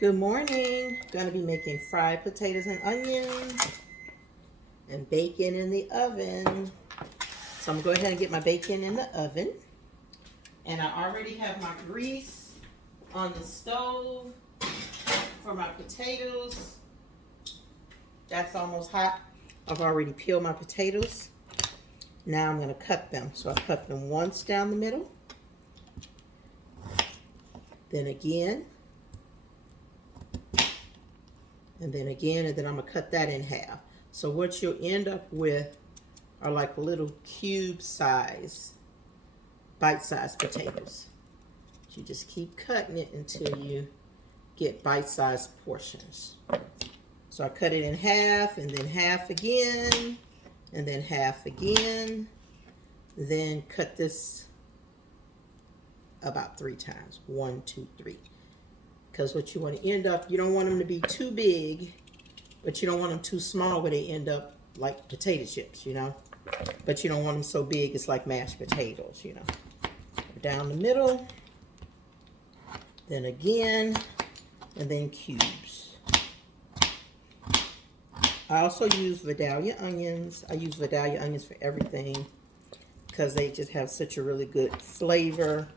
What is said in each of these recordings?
Good morning. Gonna be making fried potatoes and onions and bacon in the oven. So I'm gonna go ahead and get my bacon in the oven. And I already have my grease on the stove for my potatoes. That's almost hot. I've already peeled my potatoes. Now I'm gonna cut them. So I cut them once down the middle, then again, and then again, and then I'm gonna cut that in half. So what you'll end up with are like little cube size, bite-sized potatoes. You just keep cutting it until you get bite-sized portions. So I cut it in half, and then half again, and then half again. Then cut this about 3 times. 1, 2, 3. Because what you want to end up, you don't want them to be too big, but you don't want them too small where they end up like potato chips, you know. But you don't want them so big it's like mashed potatoes, you know. Down the middle, then again, and then cubes. I also use Vidalia onions. I use Vidalia onions for everything because they just have such a really good flavor.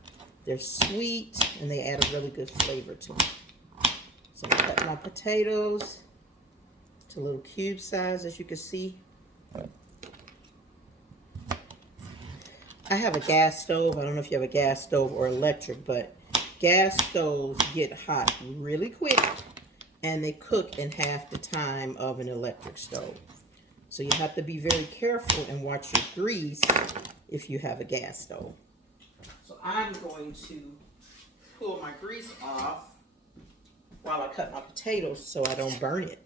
They're sweet and they add a really good flavor to them. So I cut my potatoes to little cube size, as you can see. I have a gas stove. I don't know if you have a gas stove or electric, but gas stoves get hot really quick and they cook in half the time of an electric stove. So you have to be very careful and watch your grease if you have a gas stove. So I'm going to pull my grease off while I cut my potatoes so I don't burn it.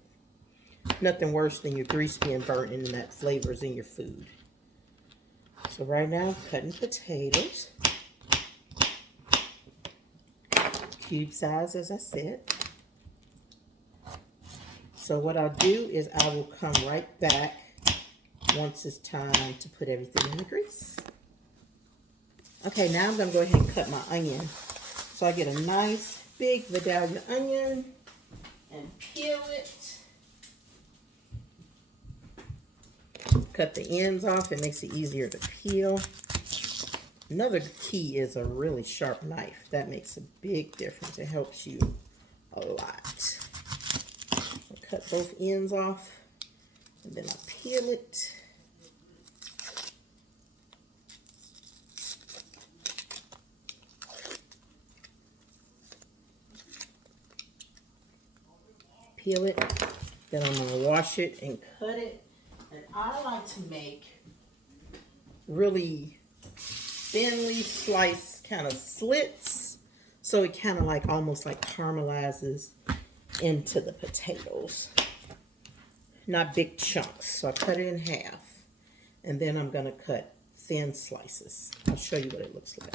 Nothing worse than your grease being burnt and that flavors in your food. So right now I'm cutting potatoes. Cube size, as I said. So what I'll do is I will come right back once it's time to put everything in the grease. Okay, now I'm going to go ahead and cut my onion. So I get a nice big Vidalia onion and peel it. Cut the ends off. It makes it easier to peel. Another key is a really sharp knife. That makes a big difference. It helps you a lot. I'll cut both ends off and then I peel it. Peel it, then I'm going to wash it and cut it. And I like to make really thinly sliced kind of slits so it kind of like almost like caramelizes into the potatoes. Not big chunks. So I cut it in half. And then I'm going to cut thin slices. I'll show you what it looks like.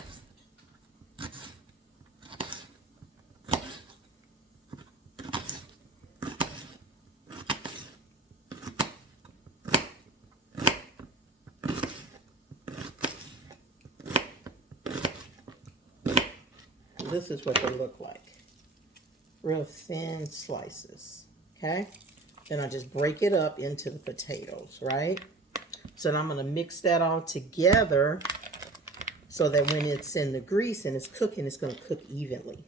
This is what they look like. Real thin slices, okay? Then I just break it up into the potatoes, right? So then I'm gonna mix that all together so that when it's in the grease and it's cooking, it's gonna cook evenly.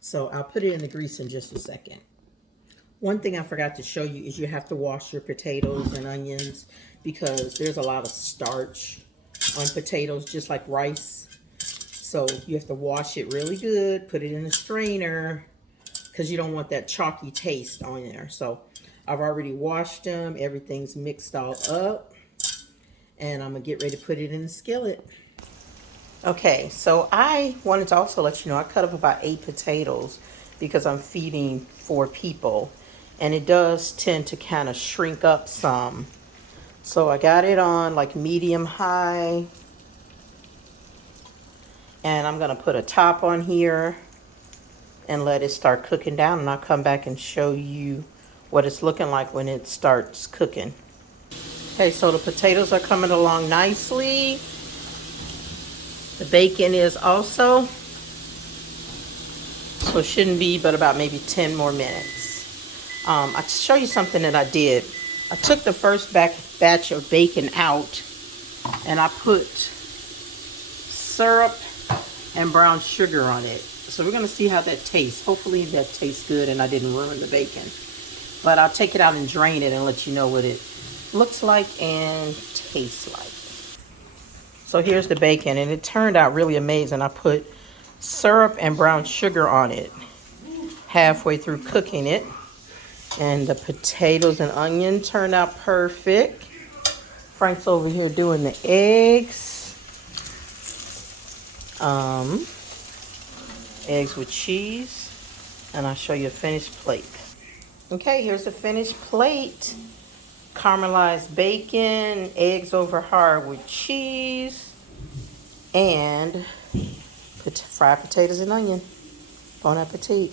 So I'll put it in the grease in just a second. One thing I forgot to show you is you have to wash your potatoes and onions because there's a lot of starch on potatoes, just like rice. So you have to wash it really good, put it in a strainer because you don't want that chalky taste on there. So I've already washed them. Everything's mixed all up. And I'm going to get ready to put it in the skillet. Okay, so I wanted to also let you know I cut up about 8 potatoes because I'm feeding 4 people. And it does tend to kind of shrink up some. So I got it on like medium high. And I'm going to put a top on here and let it start cooking down. And I'll come back and show you what it's looking like when it starts cooking. Okay, so the potatoes are coming along nicely. The bacon is also. So it shouldn't be but about maybe 10 more minutes. I'll show you something that I did. I took the first batch of bacon out and I put syrup and brown sugar on it. So we're going to see how that tastes. Hopefully that tastes good and I didn't ruin the bacon. But I'll take it out and drain it and let you know what it looks like and tastes like. So here's the bacon, and it turned out really amazing. I put syrup and brown sugar on it halfway through cooking it. And the potatoes and onion turned out perfect. Frank's over here doing the eggs. Eggs with cheese. And I'll show you a finished plate. Okay, here's the finished plate. Caramelized bacon, eggs over hardwood cheese, and fried potatoes and onion. Bon appetit.